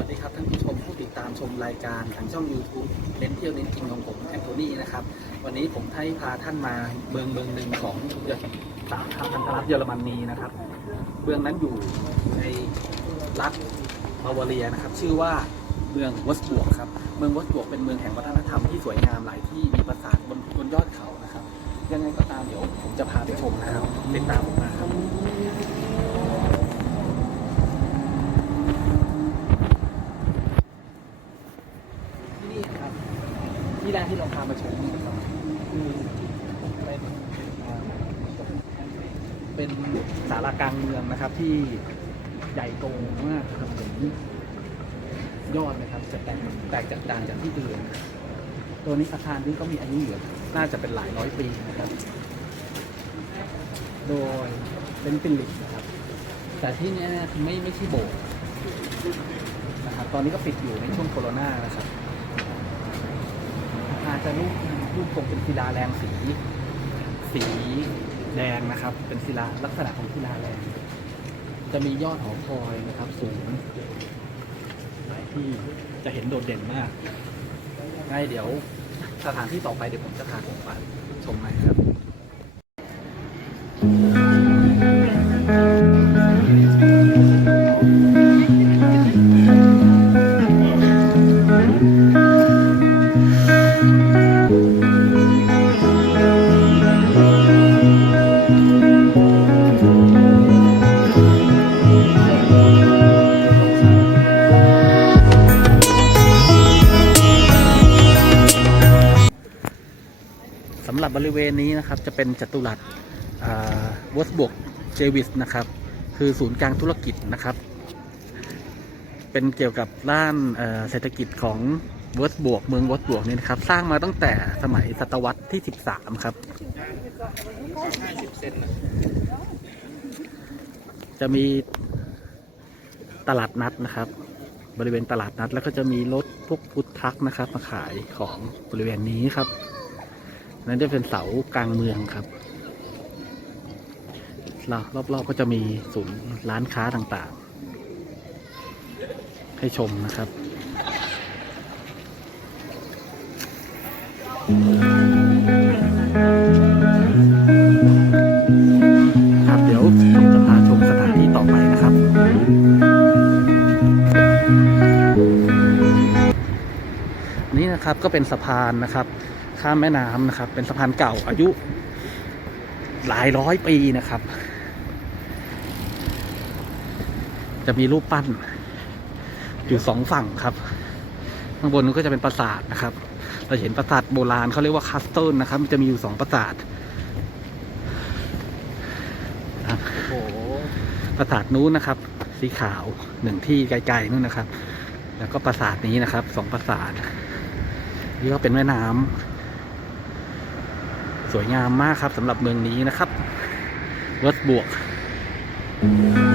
วัสดีครับท่านผู้ชมผู้ติดตามชมรายการทางช่อง YouTube เน้นเที่ยวเน้นกินของผมแอนโทนีนะครับ วันนี้ผมให้พาท่านมาเมืองเมืองหนึ่งของสาธารณรัฐเยอรมนีนะครับเมืองนั้นอยู่ในรัฐบาวาเรียนะครับ ชื่อว่าเมืองวอสบวกครับ เมืองวอสบวกเป็นเมืองแห่งวัฒนธรรมที่สวยงามหลายที่มีปราสาทบนบนยอดเขานะครับ ยังไงก็ตามเดี๋ยวผมจะพาไปชมนะครับติดตามผมมาครับ ที่นี่นะครับ ที่เราพามาชมคือเป็นเป็นศาลากลางเมืองนะครับ ที่ใหญ่โตมากครับผมยอดนะครับจะแตกแตกจากต่างจากที่อื่นตัวนี้อาคารนี้ก็มีอายุอยู่น่าจะเป็นหลายร้อยปีนะครับ โดยเป็นปิลิกนะครับ แต่ที่นี้ไม่ไม่ใช่โบสถ์นะครับ ตอนนี้ก็ปิดอยู่ในช่วงโควิดนะครับาจะรูปรูปทรงเป็นศิลาแรงสี สีแดงนะครับ เป็นศิลาลักษณะของศิลาแรง จะมียอดหอคอยนะครับ สูงหลายที่จะเห็นโดดเด่นมากไงเดี๋ยวสถานที่ต่อไปเดี๋ยวผมจะพาผมไปชมนะครับัตวอสบวกเจวิสนะครับ คือศูนย์กลางธุรกิจนะครับ เป็นเกี่ยวกับด้านเศรษฐกิจของวอสบวกเมืองวอสบวกนี่นะครับ สร้างมาตั้งแต่สมัยศตวรรษที่ 13 ครับ จะมีตลาดนัดนะครับ บริเวณตลาดนัดแล้วก็จะมีรถพวกพุททักนะครับ มาขายของบริเวณนี้ครับ นั่นจะเป็นเสากลางเมืองครับ รอบๆก็จะมีศูนย์ร้านค้าต่างๆ ให้ชมนะครับครับเดี๋ยวผมจะพาชมสถานที่ต่อไปนะครับ นี่นะครับก็เป็นสะพานนะครับ ข้ามแม่น้ำนะครับ เป็นสะพานเก่าอายุหลายร้อยปีนะครับ จะมีรูปปั้น อยู่สองฝั่งครับ ข้างบนก็จะเป็นปราสาทนะครับ เราเห็นปราสาทโบราณเขาเรียกว่าคาสเติลนะครับ มันจะมีอยู่สองปราสาทอะโอ้โหปราสาทนู้นนะครับ สีขาวหนึ่งที่ไกลๆนู่นนะครับ แล้วก็ปราสาทนี้นะครับสองปราสาทนี่ก็เป็นแม่น้ำสวยงามมากครับสำหรับเมืองนี้นะครับเวิร์สบวกน้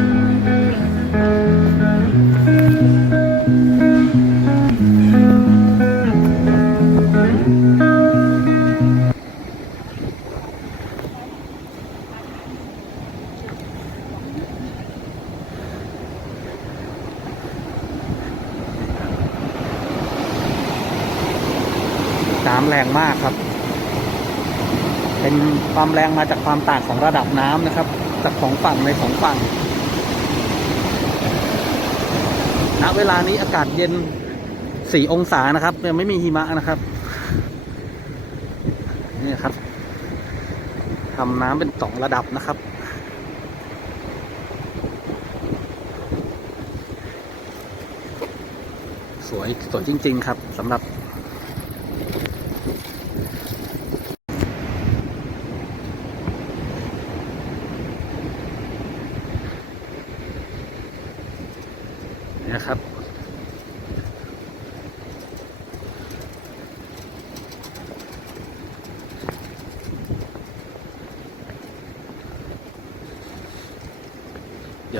ความแรงมาจากความต่างของระดับน้ำนะครับ จากสองฝั่งในสองฝั่งณเวลานี้อากาศเย็นสี่องศานะครับยังไม่มีหิมะนะครับนี่ครับทำน้ำเป็นสองระดับนะครับสวยสวยจริง ๆ ครับสำหรับ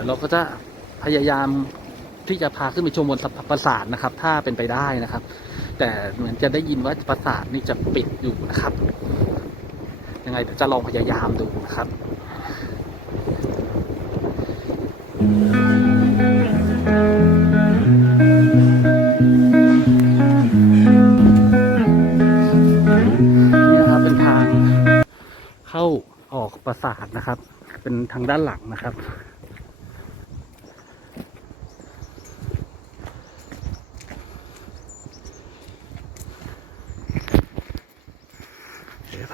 เราก็จะพยายามที่จะพาขึ้นไปชมบนปราสาทนะครับ ถ้าเป็นไปได้นะครับ แต่เหมือนจะได้ยินว่าปราสาทนี่จะปิดอยู่นะครับ ยังไงจะลองพยายามดูนะครับเข้าออกปราสาทนะครับ เป็นทางด้านหลังนะครับ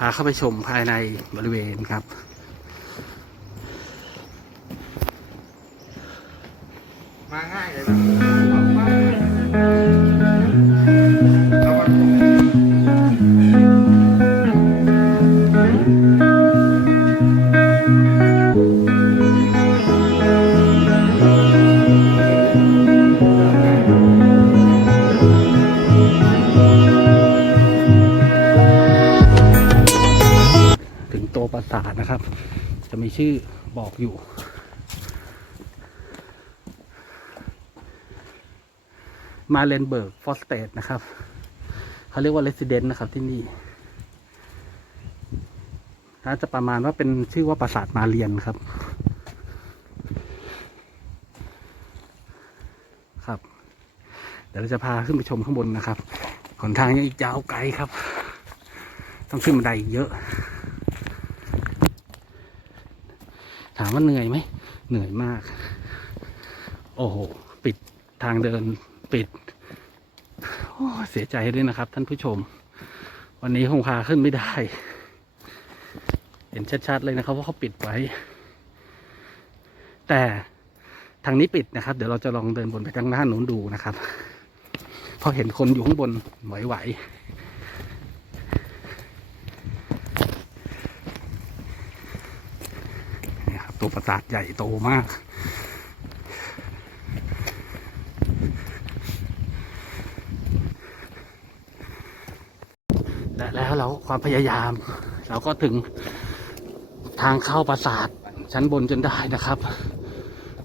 าเข้าไปชมภายในบริเวณครับ อยู่ มาเลนเบิร์กฟอสเตดนะครับ เขาเรียกว่าเรสซิเดนต์นะครับที่นี่น่าจะประมาณว่าเป็นชื่อว่าปราสาทมาเรียนครับ ครับ เดี๋ยวเราจะพาขึ้นไปชมข้างบนนะครับ หนทางยังอีกยาวไกลครับ ต้องขึ้นบันไดเยอะ ถาม ว่าเหนื่อยไหมเหนื่อยมาก โอ้โห ปิดทางเดินปิด โอ้เสียใจด้วยนะครับ ท่านผู้ชม วันนี้คงพาขึ้นไม่ได้ เห็นชัดๆเลยนะครับว่าเขาปิดไว้ แต่ทางนี้ปิดนะครับ เดี๋ยวเราจะลองเดินบนไปทางหน้านู้นดูนะครับพราะเห็นคนอยู่ข้างบนไหวๆนี่ครับตัว ประสาทใหญ่โตมากและแล้วเราความพยายาม เราก็ถึงทางเข้าปราสาทชั้นบนจนได้นะครับ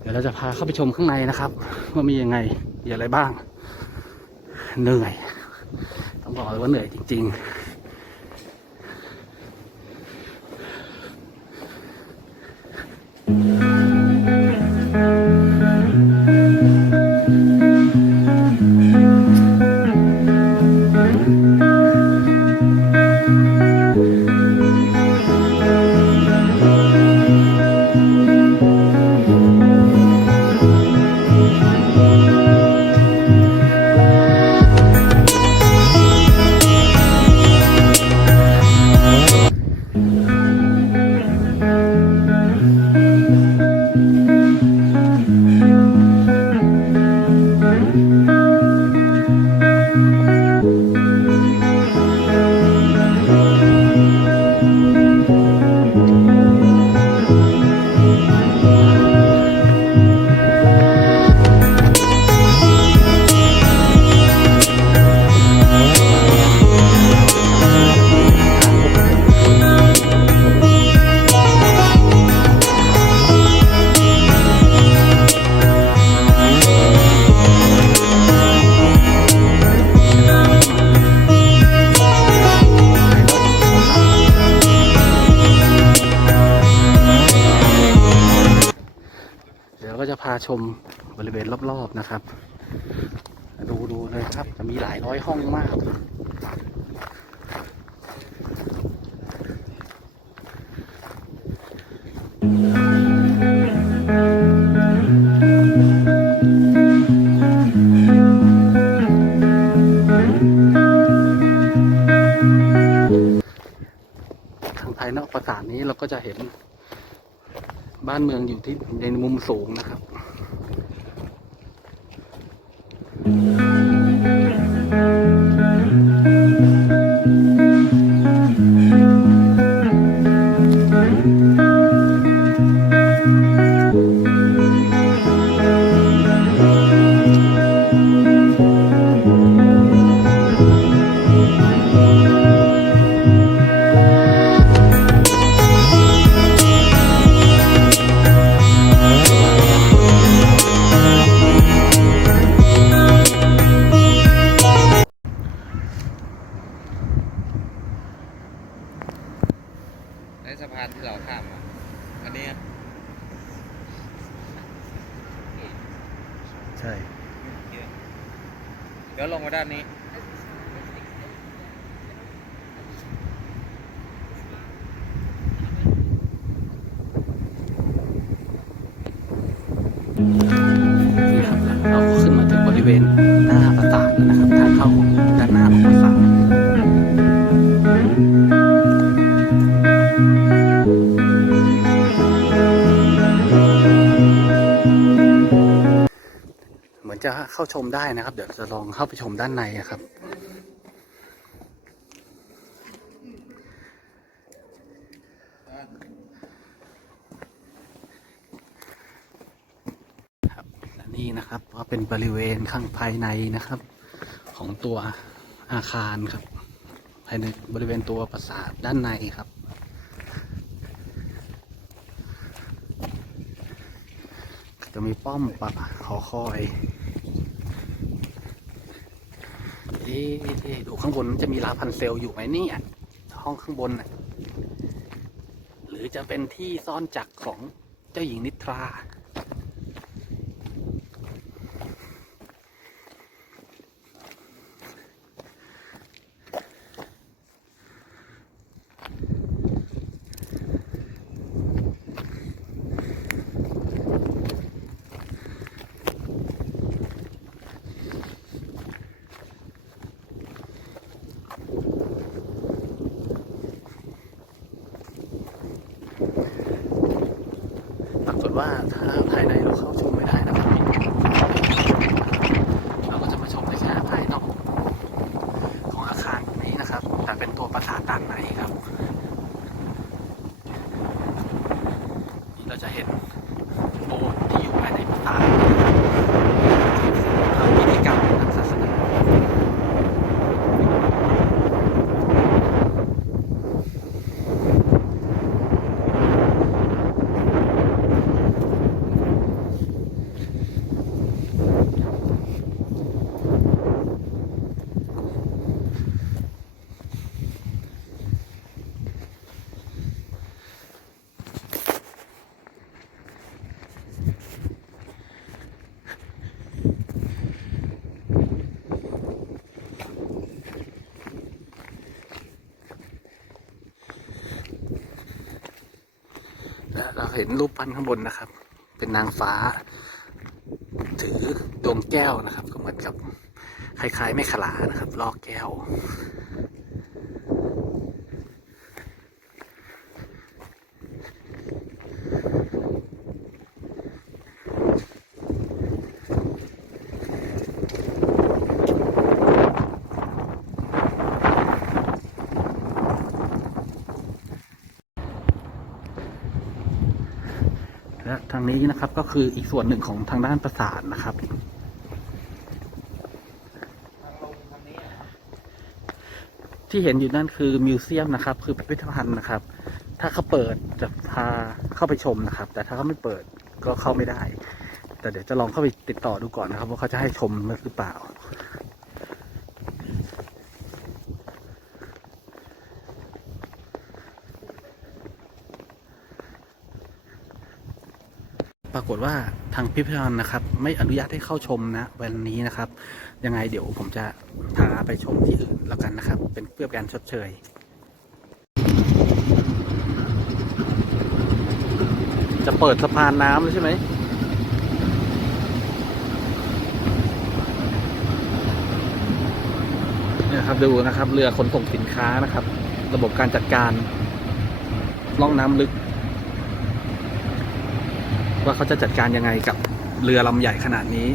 เดี๋ยวเราจะพาเข้าไปชมข้างในนะครับ ว่ามียังไงมีอะไรบ้าง เหนื่อย ต้องบอกเลยว่าเหนื่อยจริง ๆ ชมบริเวณรอบๆนะครับ ดูดูเลยครับ จะมีหลายร้อยห้องมาก ทางภายนอกปราสาทนี้เราก็จะเห็นบ้านเมืองอยู่ที่ในมุมสูงนะครับ เดี๋ยวลงมาด้านนี้ นี่ครับเราขึ้นมาถึงบริเวณหน้าประ จะเข้าชมได้นะครับ เดี๋ยวจะลองเข้าไปชมด้านในครับ ครับและนี่นะครับก็เป็นบริเวณข้างภายในนะครับ ของตัวอาคารครับ ภายในบริเวณตัวปราสาทด้านในครับจะมีป้อมปะหอคอย นี่นี่ดูข้างบนจะมีลาพันเซลอยู่ไหมเนี่ย ห้องข้างบนน่ะ หรือจะเป็นที่ซ่อนจักรของเจ้าหญิงนิทรา ว่าถ้าภายในเราเข้าชมไม่ได้นะครับ เราก็จะมาชมได้แค่ภายนอกของอาคารนี้นะครับ แต่เป็นตัวปราสาทด้านในครับ นี่เราจะเห็นโบสถ์ที่อยู่ภายในปราสาททำพิธีกรรมทางศาสนา และ เห็นรูปปั้นข้างบนนะครับ เป็นนางฟ้า ถือดวงแก้วนะครับ ก็เหมือนกับคล้ายๆแม่ขลานะครับลอกแก้วางนี้นะครับ ก็คืออีกส่วนหนึ่งของทางด้านประสาทนะครับที่เห็นอยู่นั่นคือมิวเซียมนะครับ คือพิพิธภัณฑ์นะครับ ถ้าเขาเปิดจะพาเข้าไปชมนะครับ แต่ถ้าเขาไม่เปิดก็เข้าไม่ได้ แต่เดี๋ยวจะลองเข้าไปติดต่อดูก่อนนะครับ ว่าเขาจะให้ชมหรือเปล่า ปรากฏว่าทางพิพิธภัณฑ์นะครับ ไม่อนุญาตให้เข้าชมนะวันนี้นะครับ ยังไงเดี๋ยวผมจะพาไปชมที่อื่นแล้วกันนะครับ เป็นเพื่อการชดเชยจะเปิดสะพานน้ำใช่ไหมเนี่ยครับดูนะครับ เรือขนส่งสินค้านะครับ ระบบการจัดการล่องน้ำลึก ว่าเขาจะจัดการยังไงกับเรือลำใหญ่ขนาดนี้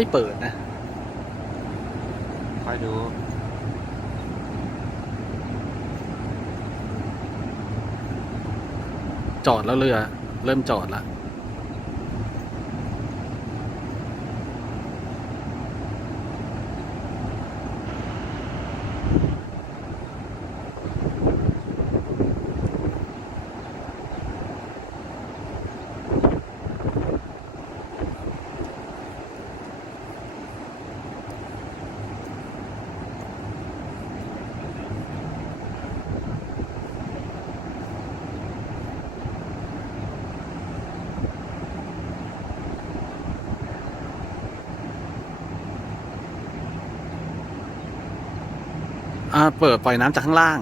ไม่เปิดนะคอยดูจอดแล้วเรือ เริ่มจอดแล้ว เปิดปล่อยน้ำจากข้างล่าง